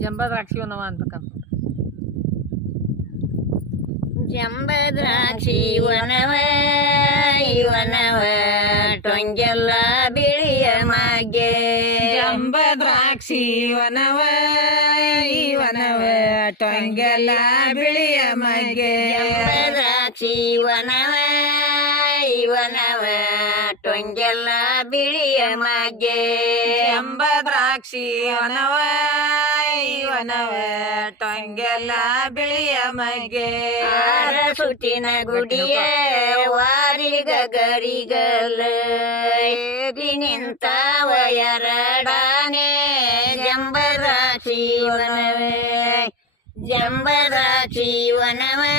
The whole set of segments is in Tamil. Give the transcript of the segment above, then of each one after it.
ಜಂಬ ದ್ರಾಕ್ಷಿ ವನವ ಅನ್ಬೇಕಂತ ಜಂಬ ದ್ರಾಕ್ಷಿ ಇವನವ ಟೊಂಗೆಲ್ಲ ಬಿಳಿಯ ಮಾಗೆ ಜಂಬ ದ್ರಾಕ್ಷಿ ಇವನವ ಟೊಂಗೆಲ್ಲ ಬಿಳಿಯ ಜಂಬ ದ್ರಾಕ್ಷಿ ಇವನವ ಕೊಂಗೆಲ್ಲ ಬಿಳಿಯ ಮಗೆ ಎಂಬ ದ್ರಾಕ್ಷಿ ಒನವ ಒನವ ಟೊಂಗೆಲ್ಲ ಬಿಳಿಯ ಮಗೆ ಆರ ಸುತ್ತಿನ ಗುಡಿಯ ವಾರಿ ಗರಿಗಲ ನಿಂತ ವಯರಡಾನೆ ಎಂಬ ದ್ರಾಕ್ಷಿ ಒನವೇ ಜಂಬದ ಜೀವನವೇ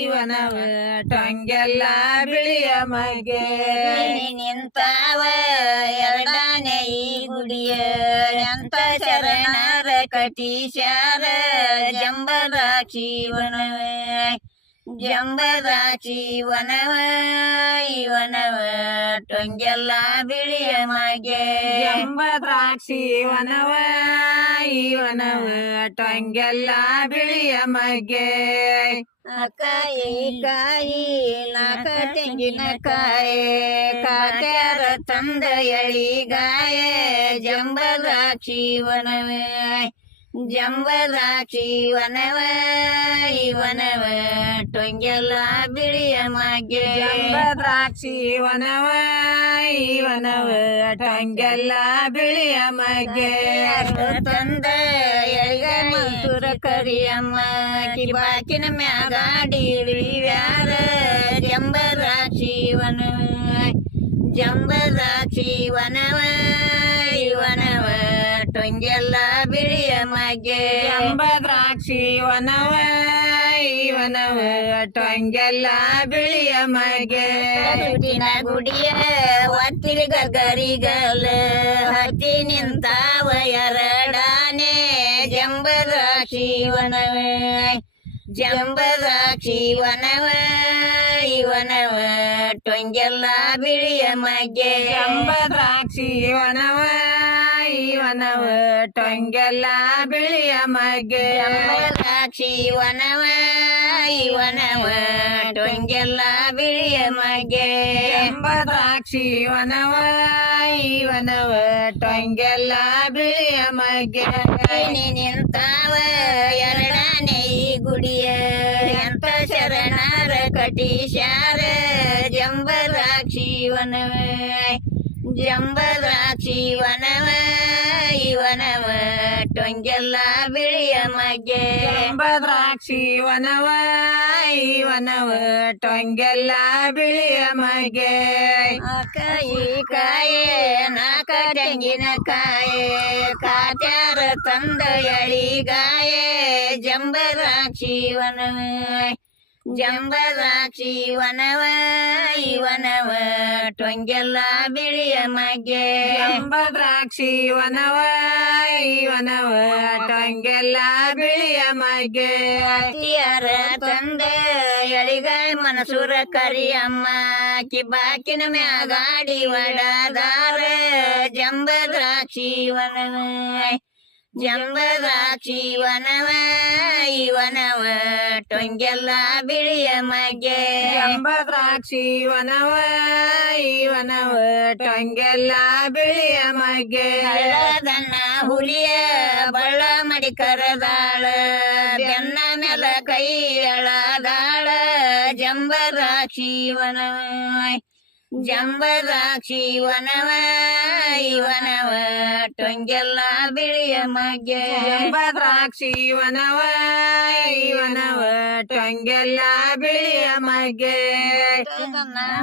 ಇವನವಂಗೆಲ್ಲ ಬಿಳಿಯ ಮಗೆ ನಿಂತಾವ ಎರಡನೆ ಈ ಗುಡಿಯ ಎಂತ ಶರಣರ ಕಟೀಶಾರ ಜಂಬರ ಜೀವನವೇ ஜம்பதா சீவனவ இவனவ டொங்கெல்லா பிழிய மகே ஜம்பதா சீவனவ இவனவ டொங்கெல்லா பிழிய மகே ஜம்பதாட்சிவனவே ஜம்பதாட்சிவனவே இவனவே ಟ್ ಬಿಳಿಯ ಮಗೆ ದ್ರಾಕ್ಷಿ ಟೊಂಗೆಲ್ಲ ಬಿಳಿಯ ಮಗೆ ತೊಂದರ ಕರಿ ಅಮ್ಮ ಕಿಬಾಕಿನ ನಮ್ಮ ಗಾಡಿ ವ್ಯಾರ ಜಂಬ ದ್ರಾಕ್ಷಿ ವನ ಜಂಬ ದ್ರಾಕ್ಷಿ ಟೊಂಗೆಲ್ಲ ಬಿಳಿಯ ಮಗೆ ಜಂಬ ದ್ರಾಕ್ಷಿ ವನವ ಜೀವನವ ಟೊಂಗೆಲ್ಲ ಬಿಳಿಯ ಮಗೆ ಹುಟ್ಟಿನ ಗುಡಿಯ ಒತ್ತಿರಿ ಗರಿಗಲ ಹತ್ತಿ ನಿಂತಾವ ಎರಡಾನೆ ಜಂಬದ ಜೀವನವ ಜಂಬದ ಜೀವನವ ಇವನವ ಟೊಂಗೆಲ್ಲ ಬಿಳಿಯ ಮಗೆ ಜಂಬದ ಜೀವನವ ಜೀವನವ ಟೊಂಗೆಲ್ಲ ಬಿಳಿಯ ಮಗೆ ಸಾಕ್ಷಿ ಇವನವ ಇವನವ ಟೊಂಗೆಲ್ಲ ಬಿಳಿಯ ಮಗೆ ಎಂಬ ಸಾಕ್ಷಿ ಇವನವ ಟೊಂಗೆಲ್ಲ ಬಿಳಿಯ ಮಗೆ ನಿಂತಾವ ಎರಡನೇ ಗುಡಿಯ ಎಂತ ಶರಣಾರ ಕಟೀಶಾರ ಜಂಬರಾಕ್ಷಿ ಸಾಕ್ಷಿ ಇವನವ ಜಂಬ வனவ டொங்கெல்லாம் விழிய மகே திராட்சி வனவ வனவ டொங்கெல்லாம் விழிய மகே கை காயே நாக்கின காயே காத்தார தந்தையழி காயே ஜம்பராட்சி வனவே ஜம்பதாட்சி வனவ இவனவ டொங்கெல்லா பிழிய மகே ஜம்பதாட்சி வனவ இவனவ டொங்கெல்லா பிழிய மகே அத்தியார தந்த எழிகாய் மனசுர கரியம்மா கி பாக்கினுமே அகாடி வடாதார ஜம்பதாட்சி வனவ ಜಂಬ ಜೀವನವ ವನವ ಈ ವನವ ಬಿಳಿಯ ಮಗೆ ದ್ರಾಕ್ಷಿ ವನವ ಈ ವನವ ಬಿಳಿಯ ಮಗೆ ಅಳದಣ್ಣ ಹುಲಿಯ ಬಳ್ಳ ಮಡಿ ಬೆನ್ನ ಮೇಲೆ ಕೈ ಅಳದಾಳ ಜಂಬದ ವನವ ஜம்பதாட்சி வனவ இவனவ டொங்கெல்லாம் விழிய மகே ஜம்பதாட்சி வனவ இவனவ டொங்கெல்லாம் விழிய மகே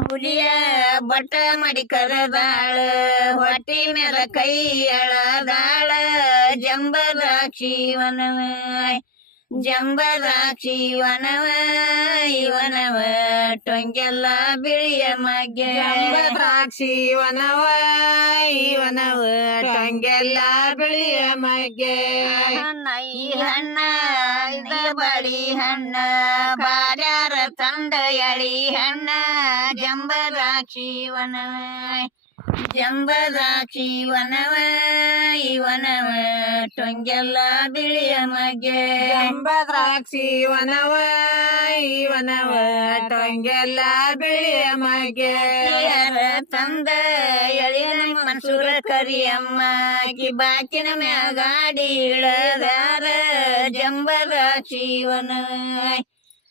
புளிய பட்ட மடிக்கிறதாள் வட்டி மேல கையளதாள ஜம்பதாட்சி வனவ ஜம்பதாட்சி வனவ இவனவ டொங்கெல்லா பிழிய மகேதாட்சி வனவ இவனவ டொங்கெல்லா பிழிய மகேதபடி ஹண்ண பாஜார தந்தையடி ஹண்ண ஜம்பதாட்சி வனவ ಜಂಬದ್ರಾಕ್ಷಿ ವನವ ಇವನವ ಟೊಂಗೆಲ್ಲ ಬಿಳಿಯ ಮಗೆ ಜಂಬ ದ್ರಾಕ್ಷಿ ವನವ ಇವನವ ಟೊಂಗೆಲ್ಲ ಬಿಳಿಯ ಮಗೆ ಯಾರ ತಂದ ಎಳಿಯ ಮನ್ಸೂರ ಕರಿ ಅಮ್ಮ ಕಿ ಬಾಕಿನ ಇಳದಾರ ಜಂಬದಾಕ್ಷಿ ವನಾಯ